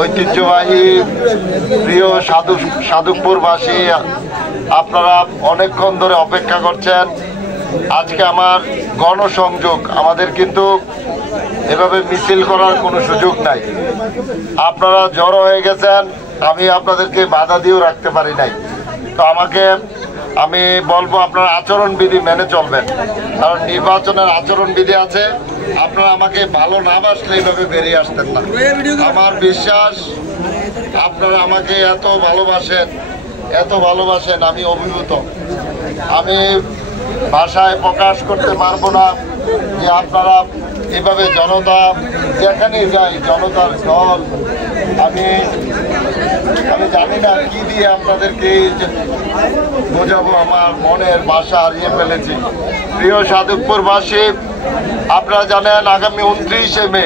ঐতিহ্যবাহী প্রিয় সাধুপুরবাসী, আপনারা অনেকক্ষণ ধরে অপেক্ষা করছেন। আজকে আমার গণসংযোগ, আমাদের কিন্তু এভাবে মিছিল করার কোনো সুযোগ নাই। আপনারা জড়ো হয়ে গেছেন, আমি আপনাদেরকে বাধা দিয়েও রাখতে পারি নাই। তো আমি বলবো আপনারা আচরণবিধি মেনে চলবেন, কারণ নির্বাচনের আচরণবিধি আছে। আপনারা আমাকে ভালো না বাসলে এইভাবে বেরিয়ে আসতেন না। আমার বিশ্বাস আপনারা আমাকে এত ভালোবাসেন, আমি অভিভূত। আমি ভাষায় প্রকাশ করতে পারবো না যে আপনারা এভাবে জনতা যেখানে যাই জনতার ঢল। আমি জানি না কি দিয়ে আপনাদেরকে বোঝাবো, আমার মনের ভাষা হারিয়ে ফেলেছি। প্রিয় সাধুপুরবাসী, আপনারা জানেন আগামী 29শে মে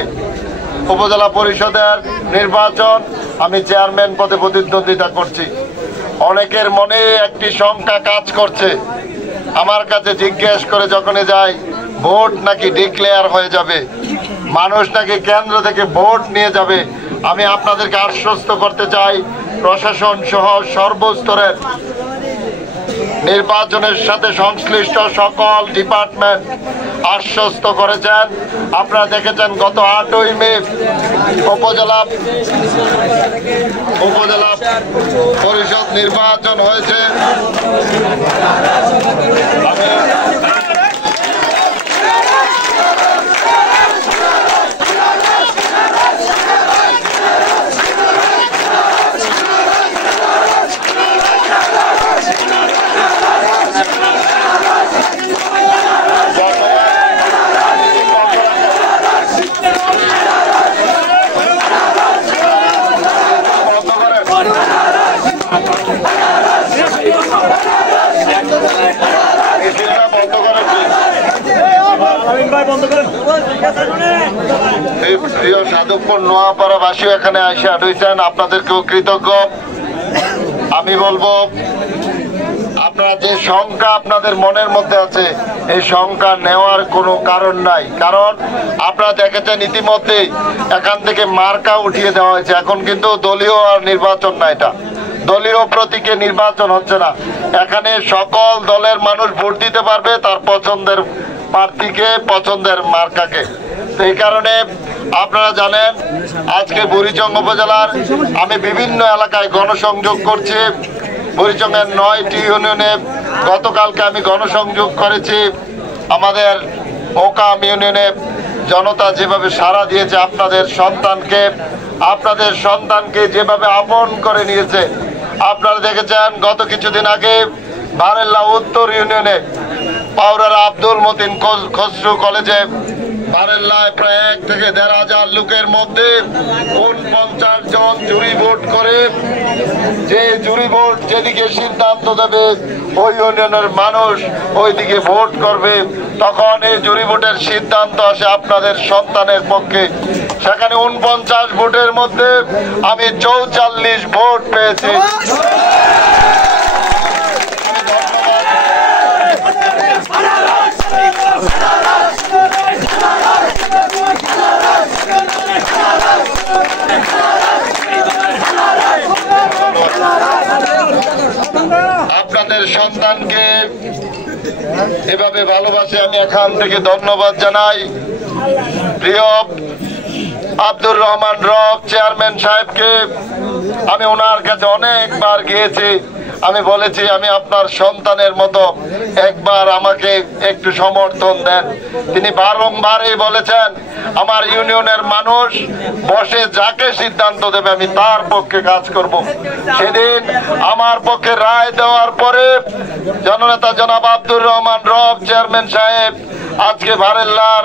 উপজেলা পরিষদের নির্বাচন। আমি চেয়ারম্যান পদে প্রতিদ্বন্দ্বিতা করছি। অনেকের মনে একটি শঙ্কা কাজ করছে। আমার কাছে জিজ্ঞেস করে যখনই যাই, ভোট নাকি ডিক্লেয়ার হয়ে যাবে, মানুষ নাকি কেন্দ্র থেকে ভোট নিয়ে যাবে। আমি আপনাদেরকে আশ্বস্ত করতে চাই, প্রশাসন সহ সর্বস্তরের নির্বাচনের সাথে সংশ্লিষ্ট সকল ডিপার্টমেন্ট আশ্বস্ত করেছেন। আপনারা দেখেছেন গত 8ই মে উপজেলা পরিষদ নির্বাচন হয়েছে। প্রিয় সাধুপুর নোয়াপাড়াবাসী এখানে এসে আডইছেন, আপনাদেরকেও কৃতজ্ঞ। আমি বলবো আপনারা যে শঙ্কা আপনাদের মনের মধ্যে আছে, এই শঙ্কা নেওয়ার কোনো কারণ নাই। কারণ আপনারা দেখেছেন ইতিমধ্যে এখান থেকে মার্কা উঠিয়ে দেওয়া হয়েছে। এখন কিন্তু দলীয় আর নির্বাচন না, এটা দলীয় প্রতীকে নির্বাচন হচ্ছে না। এখানে সকল দলের মানুষ ভোট দিতে পারবে তার পছন্দের প্রার্থীকে, পছন্দের মার্কাকে। তো এই কারণে আপনারা জানেন আজকে বুড়িচং উপজেলার আমি বিভিন্ন এলাকায় গণসংযোগ করছি। বুড়িচংয়ের 9টি ইউনিয়নে গতকালকে আমি গণসংযোগ করেছি। আমাদের ওকাম ইউনিয়নে জনতা যেভাবে সাড়া দিয়েছে, আপনাদের সন্তানকে যেভাবে আপন করে নিয়েছে। আপনারা দেখেছেন গত কিছুদিন আগে বারেল্লা উত্তর ইউনিয়নে পাউরার আব্দুল মতিন খসরু কলেজে বারেল্লায় প্রায় 1 থেকে 1,500 লোকের মধ্যে 49 জন জুরি ভোট করে, যে জুরি ভোট যেদিকে সিদ্ধান্ত দেবে ওই ইউনিয়নের মানুষ ওইদিকে ভোট করবে। তখন এই জুরি ভোটের সিদ্ধান্ত আসে আপনাদের সন্তানের পক্ষে। সেখানে 49 ভোটের মধ্যে আমি 44 ভোট পেয়েছি। আপনাদের সন্তানকে এভাবে ভালোবাসে আমি এখান থেকে ধন্যবাদ জানাই। প্রিয় আব্দুর রহমান রক চেয়ারম্যান সাহেবকে আমি ওনার কাছে অনেকবার গিয়েছি। আমি বলেছি আমি আপনার সন্তানের মতো, একবার আমাকে একটু সমর্থন দেন। তিনি বারংবারই বলেছেন আমার ইউনিয়নের মানুষ বসে যাকে সিদ্ধান্ত দেবে আমি তার পক্ষে কাজ করব। সেদিন আমার পক্ষে রায় দেওয়ার পরে জননেতা জনাব আব্দুর রহমান রক চেয়ারম্যান সাহেব আজকে বারেল্লার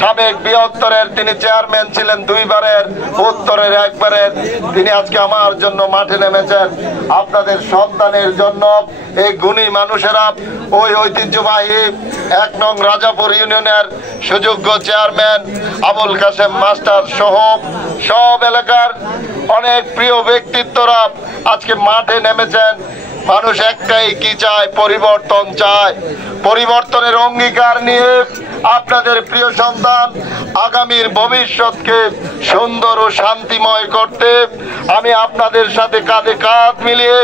সাবেক বৃহত্তরের তিনি চেয়ারম্যান ছিলেন 2 বারের, উত্তরের 1 বারের। তিনি আজকে আমার জন্য মাঠে নেমেছেন। আপনাদের সন্তানের জন্য এই গুণী মানুষেরা ওই ঐতিহ্যবাহী 1 নং রাজাপুর ইউনিয়নের সুযোগ্য চেয়ারম্যান আবুল কাসেম মাস্টার সহ সব এলাকার অনেক প্রিয় ব্যক্তিত্বরা আজকে মাঠে নেমেছেন। মানুষ একটাই কি চায়, পরিবর্তন চায়। পরিবর্তনের অঙ্গীকার নিয়ে আপনাদের প্রিয় সন্তান আগামীর ভবিষ্যৎকে সুন্দর ও শান্তিময় করতে আমি আপনাদের সাথে কাঁধে কাঁধ মিলিয়ে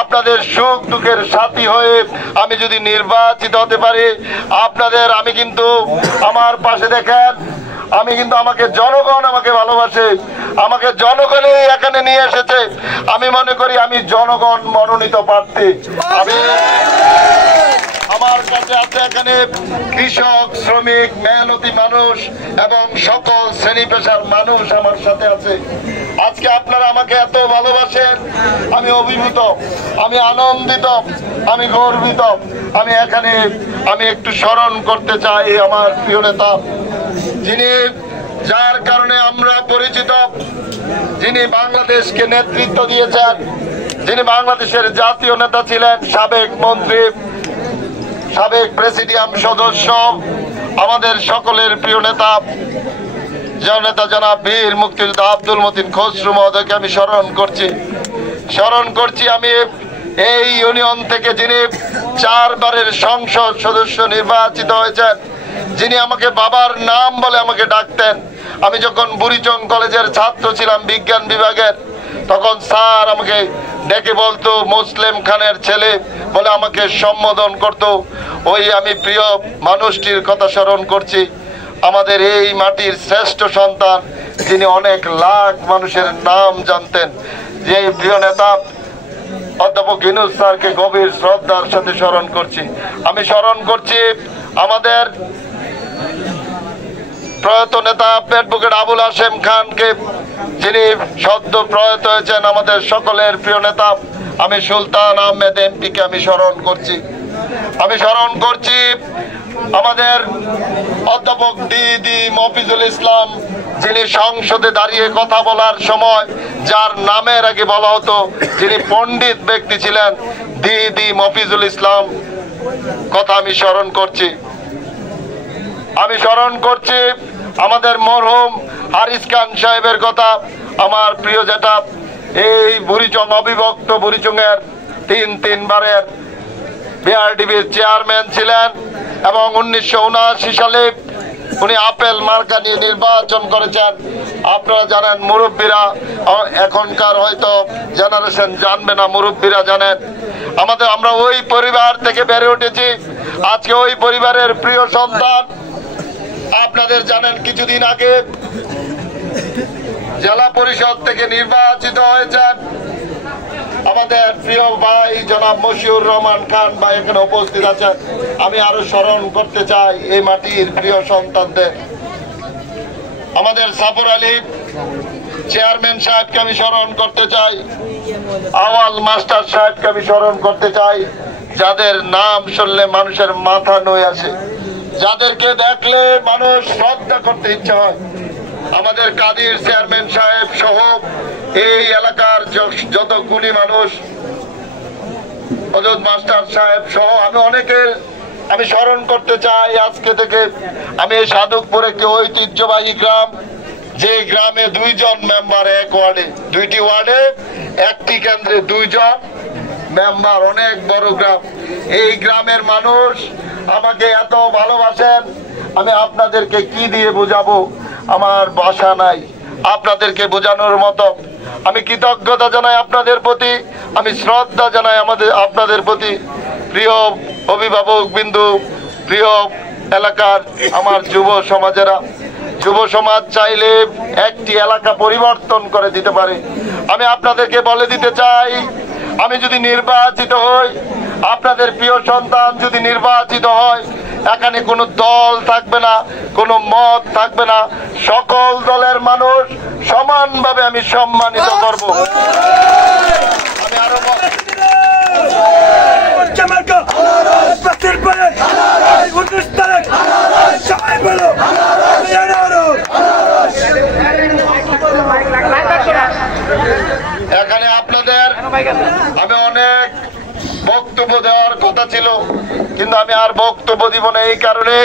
আপনাদের সুখ দুঃখের সাথী হয়ে আমি যদি নির্বাচিত হতে পারি, আপনাদের আমি কিন্তু আমার পাশে দেখেন, আমি কিন্তু আমাকে জনগণ আমাকে ভালোবাসে, আমাকে জনগণই এখানে নিয়ে এসেছে। আমি মনে করি আমি জনগণ মনোনীত প্রার্থী। আমি আমার কাছে আছে এখানে কৃষক, শ্রমিক, মেহনতি মানুষ এবং সকল শ্রেণী পেশার মানুষ আমার সাথে আছে। আজকে আপনারা আমাকে এত ভালোবাসেন, আমি অভিভূত, আমি আনন্দিত, আমি গর্বিত। আমি এখানে আমি একটু স্মরণ করতে চাই আমার প্রিয় নেতা, যিনি যার কারণে আমরা পরিচিত, যিনি বাংলাদেশকে নেতৃত্ব দিয়েছেন, যিনি বাংলাদেশের জাতীয় নেতা ছিলেন, সাবেক মন্ত্রী, সাবেক প্রেসিডিয়াম সদস্য, আমাদের সকলের প্রিয় নেতা জননেতা জনাব বীর মুক্তিযোদ্ধা আব্দুল মতিন খসরু মহোদয়কে আমি স্মরণ করছি। আমি এই ইউনিয়ন থেকে যিনি 4 বারের সংসদ সদস্য নির্বাচিত হয়েছেন, যিনি আমাকে বাবার নাম বলে আমাকে ডাকতেন। আমি যখন বুড়িচং কলেজের ছাত্র ছিলাম বিজ্ঞান বিভাগের, তখন স্যার আমাকে ডেকে বলতো মুসলিম খানের ছেলে বলে আমাকে সম্বোধন করত। ওই আমি প্রিয় মানুষটির কথা স্মরণ করছি, আমাদের এই মাটির শ্রেষ্ঠ সন্তান, যিনি অনেক লাখ মানুষের নাম জানতেন। যে প্রিয় নেতা অধ্যাপক ইউনূস স্যারকে গভীর শ্রদ্ধার সাথে স্মরণ করছি। আমি স্মরণ করছি আমাদের প্রয়াত নেতা অ্যাডভোকেট আবুল হাশেম খানকে, যিনি সদ্য প্রয়াত হয়েছেন, আমাদের সকলের প্রিয় নেতা। আমি সুলতান আহমেদ এমপিকে আমি স্মরণ করছি আমাদের অধ্যাপক ডি মফিজুল ইসলাম, যিনি সংসদে দাঁড়িয়ে কথা বলার সময় যার নামের আগে বলা হতো, যিনি পণ্ডিত ব্যক্তি ছিলেন, ডি মফিজুল ইসলাম কথা আমি স্মরণ করছি আমাদের মরহুম হারিস খান সাহেবের কথা। আমার প্রিয় যেটা এই বুড়িচং অবিভক্ত বুড়িচংয়ের 3 বারের বিআরডিবির চেয়ারম্যান ছিলেন এবং 1979 সালে উনি আপেল মার্কা নিয়ে নির্বাচন করেছেন। আপনারা জানেন, মুরব্বীরা এখনকার হয়তো জেনারেশন জানবে না, মুরব্বীরা জানেন। আমরা ওই পরিবার থেকে বেড়ে উঠেছি। আজকে ওই পরিবারের প্রিয় সন্তান আপনাদের জানেন, কিছুদিন আগে জেলা পরিষদ থেকে নির্বাচিত হয়েছেন আমাদের প্রিয় ভাই জনাব মশিউর রহমান খান ভাই এখানে উপস্থিত আছেন। আমি আরো স্মরণ করতে চাই এই মাটির প্রিয় সন্তানদের। আমাদের সাফর আলী চেয়ারম্যান সাহেবকে আমি স্মরণ করতে চাই, আওয়াল মাস্টার সাহেবকে আমি স্মরণ করতে চাই, যাদের নাম শুনলে মানুষের মাথা নুয়ে আসে, যাদেরকে দেখলে মানুষ শ্রদ্ধা করতে ইচ্ছা হয়। আমাদের কাদির চেয়ারম্যান সাহেব সহ এই এলাকার যত গুণী মানুষ, অযোধ মাস্টার সাহেব সহ আমি অনেকের আমি স্মরণ করতে চাই। আজকে থেকে আমি এই সাধুকপুর একটি ঐতিহ্যবাহী গ্রাম, যে গ্রামে 2 জন মেম্বার, 1 ওয়ার্ডে 2টি ওয়ার্ডে 1টি কেন্দ্রে 2 জন মেম্বার, অনেক বড় গ্রাম। এই গ্রামের মানুষ আমাকে এত ভালোবাসেন, আমি আপনাদেরকে কি দিয়ে বোঝাবো, আমার ভাষা নাই আপনাদেরকে বোঝানোর মতো। আমি কৃতজ্ঞতা জানাই আপনাদের প্রতি, আমি শ্রদ্ধা জানাই আপনাদের প্রতি। প্রিয় অভিভাবক বিন্দু, প্রিয় এলাকার আমার যুব সমাজেরা, যুব সমাজ চাইলে একটি এলাকা পরিবর্তন করে দিতে পারে। আমি আপনাদেরকে বলে দিতে চাই, আমি যদি নির্বাচিত হই, আপনাদের প্রিয় সন্তান যদি নির্বাচিত হয়, এখানে কোনো দল থাকবে না, কোনো মত থাকবে না, সকল দলের মানুষ সমানভাবে আমি সম্মানিত করব। আমি আরো এখানে আপনাদের আমি অনেক বক্তব্য দেওয়ার কথা ছিল, কিন্তু আমি আর বক্তব্য দিব না। এই কারণে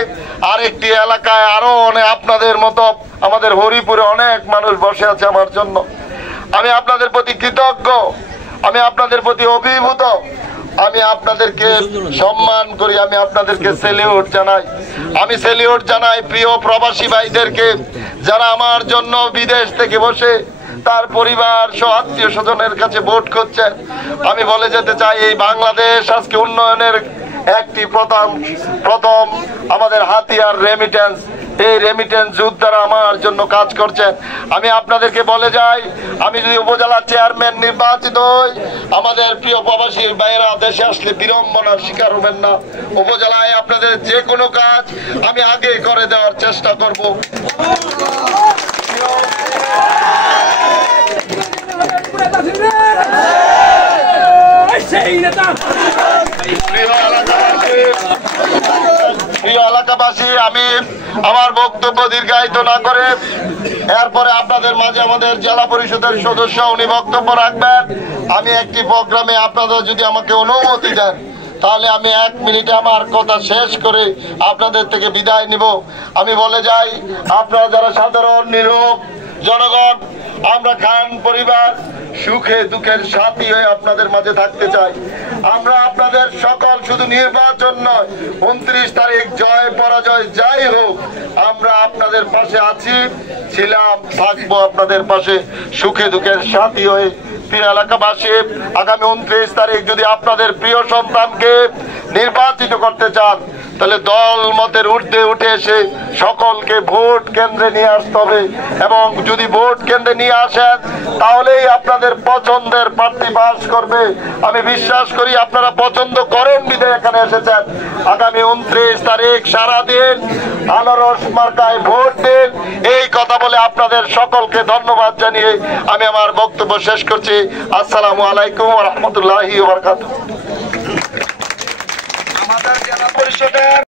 আরেকটি এলাকায় আরো অনেক আপনাদের মতো আমাদের হরিপুরে অনেক মানুষ বসে আছে আমার জন্য। আমি আপনাদের প্রতি কৃতজ্ঞ, আমি আপনাদের প্রতি অভিভূত, আমি আপনাদেরকে সম্মান করি, আমি আপনাদেরকে সেলিউট জানাই। আমি সেলিউট জানাই প্রিয় প্রবাসী ভাইদেরকে, যারা আমার জন্য বিদেশ থেকে বসে তার পরিবার সহ আত্মীয় স্বজনের কাছে ভোট করছেন। আমি বলে যেতে চাই, এই বাংলাদেশ আজকে উন্নয়নের একটি প্রথম আমাদের হাতিয়ার রেমিটেন্স। এই রেমিটেন্স যোদ্ধারা আমার জন্য কাজ করছেন। আমি আপনাদেরকে বলে যাই, আমি যদি উপজেলা চেয়ারম্যান নির্বাচিত হই, আমাদের প্রিয় প্রবাসী ভাইয়েরা দেশে আসলে বিড়ম্বনার শিকার হবেন না। উপজেলায় আপনাদের যে কোনো কাজ আমি আগে করে দেওয়ার চেষ্টা করব। প্রিয় এলাকাবাসী, আমি আমার বক্তব্য দীর্ঘায়িত না করে এরপরে আপনাদের মাঝে আমাদের জেলা পরিষদের সদস্য উনি বক্তব্য রাখবেন। আমি একটি প্রোগ্রামে আপনারা যদি আমাকে অনুমতি দেন, তাহলে আমি 1 মিনিটে আমার কথা শেষ করে আপনাদের থেকে বিদায় নিব। আমি বলে যাই, আপনারা যারা সাধারণ নিরব জনগণ, আমরা খান পরিবার সুখে দুঃখের সাথী হয়ে আপনাদের মাঝে থাকতে চাই। আমরা আপনাদের সকল, শুধু নির্বাচন নয়, 29 তারিখ জয় পরাজয় যাই হোক, আমরা আপনাদের পাশে আছি, ছিলাম, থাকবো আপনাদের পাশে সুখে দুঃখের সাথী হয়ে। প্রিয় এলাকাবাসী, আগামী 29 তারিখ যদি আপনাদের প্রিয় সন্তানকে নির্বাচিত করতে চান, তাহলে দল মতের ঊর্ধ্বে উঠে এসে সকলকে ভোট কেন্দ্রে নিয়ে আসতে হবে। এবং যদি ভোট কেন্দ্রে নিয়ে আসেন, তাহলেই আপনাদের পছন্দের প্রার্থী পাস করবে। আমি বিশ্বাস করি আপনারা পছন্দ করেন বিধায় এখানে এসেছেন। আগামী 29 তারিখ সারাদিন আনারস মার্কায় ভোট দিন, এই কথা বলে আপনাদের সকলকে ধন্যবাদ জানিয়ে আমি আমার বক্তব্য শেষ করছি। আসসালামু আলাইকুম ওয়া রাহমাতুল্লাহি ওয়া বারাকাতুহু। আমাদের জেলা পরিষদের